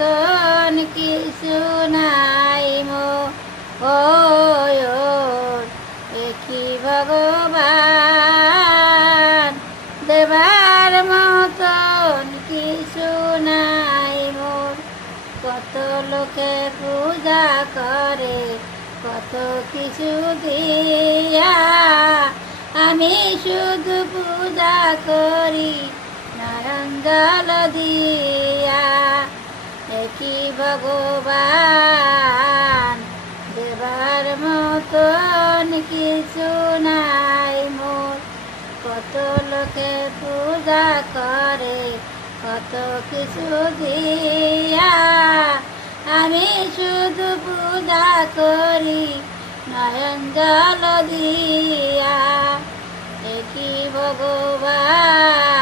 মতন কিছু নাই একই ভগবান, দেবার মতন কিছু নাই মোর। কত লোকে পূজা করে কত কিছু দিয়া, আমি শুধু পূজা করি নারায়ণ জল দিয়া। একই ভগবান, দেবার মতন কিছু নাই মোর। কত লোকে পূজা করে কত কিছু দিয়া, আমি শুধু পূজা করি নয়ন জল দিয়া। একই ভগবান।